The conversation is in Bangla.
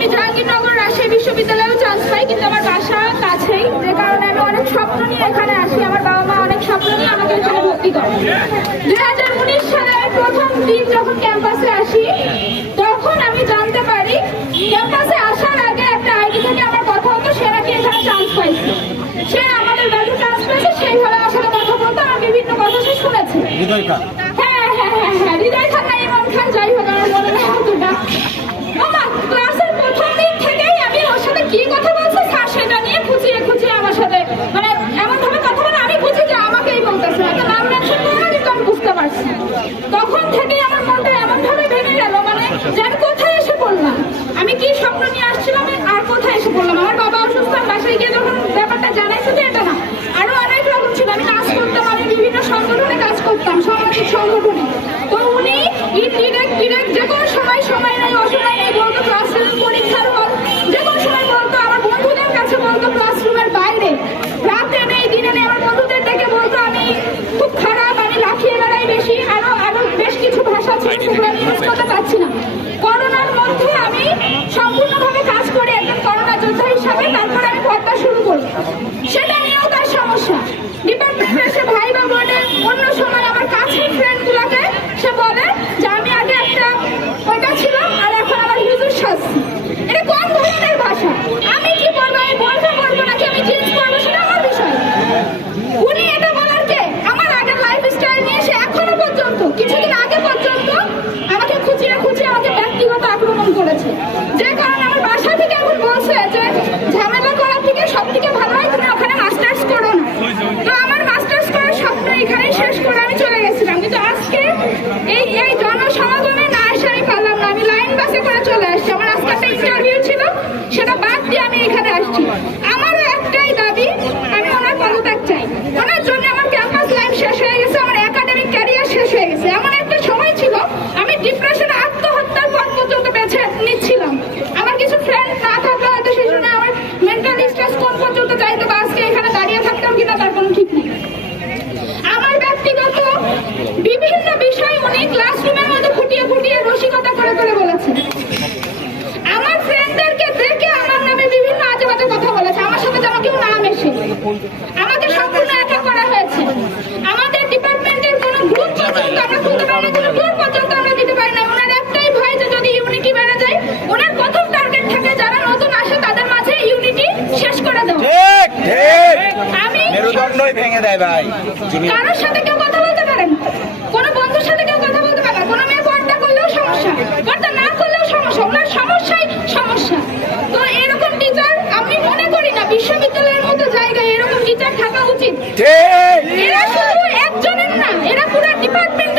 আমি জাহাঙ্গীরনগর রাজশাহী বিশ্ববিদ্যালয়েও চান্স পাই, কিন্তু আমার বাসা কাছেই, যে কারণে আমি অনেক স্বপ্ন নিয়ে এখানে আসি। আমার বাবা মা অনেক স্বপ্ন নিয়ে আমাকে এখানে ভর্তি করে। 2019 সালের প্রথম দিন যখন ক্যাম্পাসে আসি, তখন আমি জানতে পারি ক্যাম্পাসে আসার আগে একটা আইডি থেকে আমার কথা হতো, সে নাকি এখানে চান্স পাইছে। সে আমাদের ব্যাচে চান্স পেয়েছে, সেইভাবে আমার সাথে কথা বলতো, আমার বিভিন্ন কথা সে শুনেছে। হ্যাঁ, হৃদয় খান না ইমন খান, যাই হোক আমার মনে নেই অতটা। মামা ক্লাসের প্রথম দিন থেকেই আমি ওর সাথে কি কথা বলছে স্যার সেটা নিয়ে খুঁচিয়ে আমার সাথে, মানে এমন ভাবে কথা বলে আমি বুঝি যে আমাকেই বলতেছে, হয়তো নাম মেনশন করে না, কিন্তু আমি বুঝতে পারছি। তখন থেকেই আমার মনটা এমন ভাবে ভেঙে গেল, মানে যে আমি কোথায় এসে পড়লাম, আমি কি স্বপ্ন নিয়ে আসছিলাম আর কোথায় এসে পড়লাম। আমার বাবা অসুস্থ, বাসায় গিয়ে যখন ব্যাপারটা জানাইছে যে এটা না, আরো অনেক রকম ছিল। আমি কাজ করতাম, আমি বিভিন্ন সংগঠনে কাজ করতাম, সামাজিক সংগঠনে। তো উনি ডিরেক্ট যে কোনো সময় নেই, অসময় নেই বলতো ক্লাসরুম, পরীক্ষার হল, যে কোনো সময় বলতো। আমার বন্ধুদের কাছে বলতো ক্লাসরুমের বাইরে, রাতে নেই দিনে নেই, আমার বন্ধুদের ডেকে বলতো আমি খুব খারাপ, আমি লাফিয়ে বেড়াই বেশি, আরো বেশ কিছু ভাষা ছিল, সেগুলো আমি ইউজ করতে পারছি না। করোনার মধ্যে আমি সম্পূর্ণভাবে কাজ করি একজন করোনা যোদ্ধা হিসাবে, তারপরে আমি পড়তে শুরু করি। সেটা নিয়েও তার সমস্যা। ডিপার্টমেন্টে এসে ভাই বা বোনের অন্য সময় আমার কাছের ফ্রেন্ড গুলাকে সে বলে যে আমি আগে একটা ওইটা ছিল আর এখন আমার হুজুর সাজছি। এটা কোন ধরনের ভাষা? আমি কি বলবো? আমি বলবো নাকি আমি চেঞ্জ করবো, সেটা আমার বিষয়। উনি এটা বলার কে? আমার আগের লাইফ স্টাইল নিয়ে সে এখনো পর্যন্ত, কিছুদিন আগে পর্যন্ত আমাকে খুঁচিয়ে আমাকে ব্যক্তিগত আক্রমণ করেছে। যে কারণে আমার বাসা থেকে এখন বলছে যে ঝামেলা করার থেকে সব থেকে ভালো হয় তুমি ওখানে মাস্টার্স করো না। তো আমার মাস্টার্স করার স্বপ্ন এখানে শেষ করে আমি চলে গেছিলাম, কিন্তু আজকে এই জনসমাগমে না এসে আমি পারলাম না। আমি লাইন বাসে করে চলে আসছি। আমার আজকে একটা ইন্টারভিউ ছিল, সেটা বাদ দিয়ে আমি এখানে আসছি। আমারও একটাই দাবি, আমি ওনার পদত্যাগ চাই। ওনার জন্য আমার ক্যাম্পাস লাইফ শেষ হয়ে গেছে, আমার একাডেমিক ক্যারিয়ার শেষ হয়ে গেছে। এমন একটা সময় ছিল আমি ডিপ্রেশনে আত্মহত্যার পথ পর্যন্ত বেছে নিচ্ছিলাম। আমার কিছু ফ্রেন্ড না থাকলে হয়তো সেই জন্য আমার মেন্টাল স্ট্রেস কোন পর্যন্ত যাইতো, বা আজকে এখানে দাঁড়িয়ে থাকতাম কিনা তার কোনো ঠিক নেই। আমার ব্যক্তিগত বিভিন্ন বিষয় উনি ক্লাসরুমের মধ্যে ফুটিয়ে রসিকতা করে বলেছে। আমার ফ্রেন্ডদেরকে দেখে আমার নামে বিভিন্ন আজেবাজে কথা বলেছে, আমার সাথে যেন কেউ না মেশে। আমাকে সম্পূর্ণ একা করা হয়েছে। আমাদের ডিপার্টমেন্টের কোনো গ্রুপ পর্যন্ত আমরা খুলতে পারি না, কোনো ট্যুর পর্যন্ত আমরা দিতে পারি না। ওনার একটাই ভয় যে যদি ইউনিটি বেড়ে যায়, ওনার প্রথম টার্গেট থাকে যারা নতুন আসে তাদের মাঝে ইউনিটি শেষ করে দেওয়া। আমি মেরুদণ্ডই ভেঙে দেয় ভাই। কারোর সাথে কেউ কথা বলতে পারে না, কোনো বন্ধুর সাথে কেউ কথা বলতে পারে না। কোনো মেয়ে পর্দা করলেও সমস্যা, পর্দা না করলেও সমস্যা, ওনার সমস্যাই সমস্যা। তো এরকম টিচার আমি মনে করি না বিশ্ববিদ্যালয়ের মতো জায়গায় এরকম টিচার থাকা উচিত। এরা শুধু একজনের না, এরা পুরো ডিপার্টমেন্ট